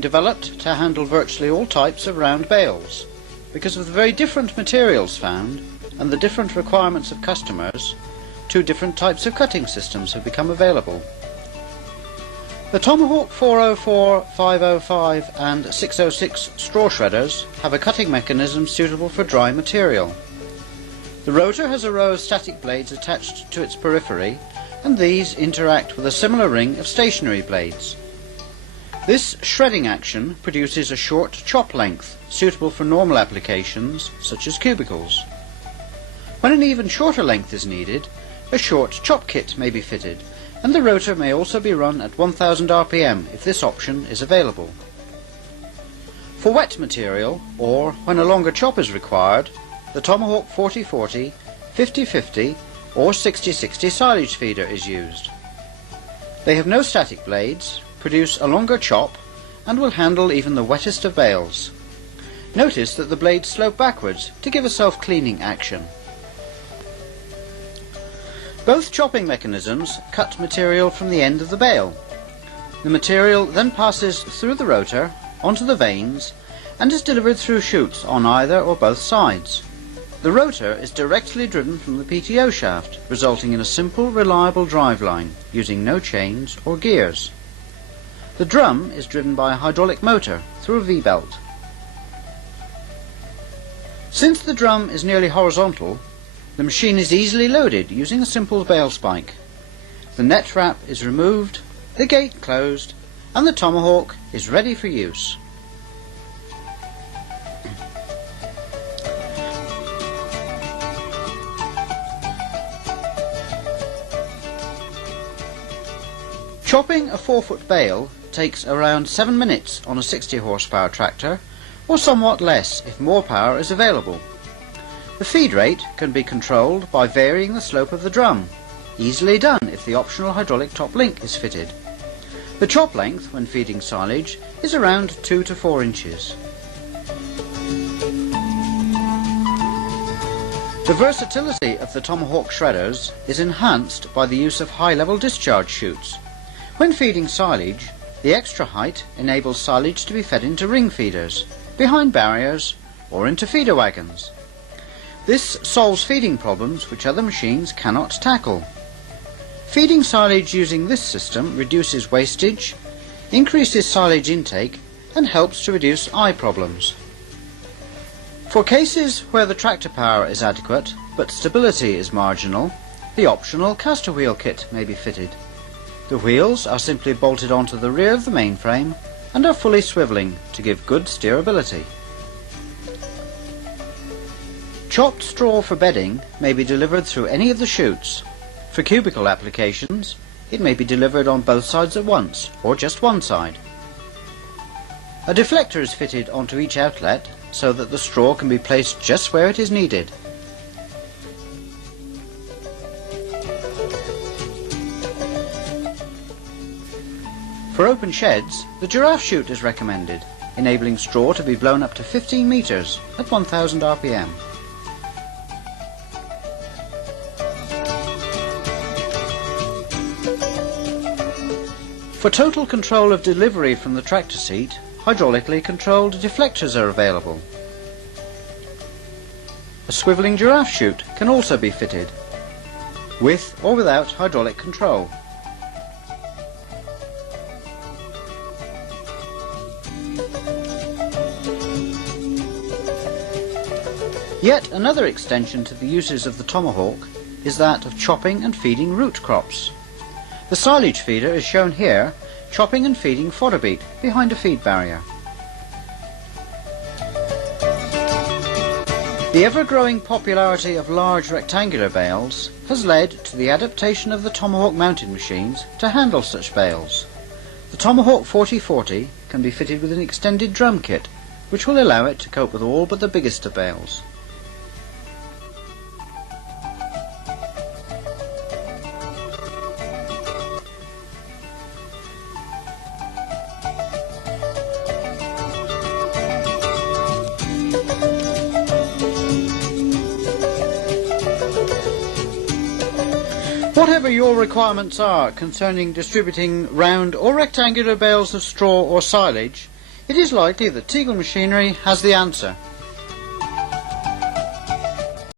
developed to handle virtually all types of round bales. Because of the very different materials found and the different requirements of customers, two different types of cutting systems have become available. The Tomahawk 404, 505 and 606 straw shredders have a cutting mechanism suitable for dry material. The rotor has a row of static blades attached to its periphery, and these interact with a similar ring of stationary blades. This shredding action produces a short chop length suitable for normal applications such as cubicles. When an even shorter length is needed, a short chop kit may be fitted, and the rotor may also be run at 1000 RPM if this option is available. For wet material, or when a longer chop is required, the Tomahawk 4040, 5050 or 6060 silage feeder is used. They have no static blades, produce a longer chop, and will handle even the wettest of bales. Notice that the blades slope backwards to give a self-cleaning action. Both chopping mechanisms cut material from the end of the bale. The material then passes through the rotor onto the vanes and is delivered through chutes on either or both sides. The rotor is directly driven from the PTO shaft, resulting in a simple, reliable driveline using no chains or gears. The drum is driven by a hydraulic motor through a V-belt. Since the drum is nearly horizontal, the machine is easily loaded using a simple bale spike. The net wrap is removed, the gate closed, and the Tomahawk is ready for use. Chopping a 4-foot bale takes around 7 minutes on a 60 horsepower tractor, or somewhat less if more power is available. The feed rate can be controlled by varying the slope of the drum, easily done if the optional hydraulic top link is fitted. The chop length when feeding silage is around 2 to 4 inches. The versatility of the Tomahawk shredders is enhanced by the use of high-level discharge chutes. When feeding silage, the extra height enables silage to be fed into ring feeders, behind barriers, or into feeder wagons. This solves feeding problems which other machines cannot tackle. Feeding silage using this system reduces wastage, increases silage intake, and helps to reduce eye problems. For cases where the tractor power is adequate, but stability is marginal, the optional caster wheel kit may be fitted. The wheels are simply bolted onto the rear of the mainframe and are fully swivelling to give good steerability. Chopped straw for bedding may be delivered through any of the chutes. For cubicle applications, it may be delivered on both sides at once, or just one side. A deflector is fitted onto each outlet so that the straw can be placed just where it is needed. For open sheds, the giraffe chute is recommended, enabling straw to be blown up to 15 metres at 1000 RPM. For total control of delivery from the tractor seat, hydraulically controlled deflectors are available. A swivelling giraffe chute can also be fitted, with or without hydraulic control. Yet another extension to the uses of the Tomahawk is that of chopping and feeding root crops. The silage feeder is shown here, chopping and feeding fodder beet behind a feed barrier. The ever-growing popularity of large rectangular bales has led to the adaptation of the Tomahawk mounted machines to handle such bales. The Tomahawk 4040 can be fitted with an extended drum kit, which will allow it to cope with all but the biggest of bales. Whatever your requirements are concerning distributing round or rectangular bales of straw or silage, It is likely that Teagle Machinery has the answer,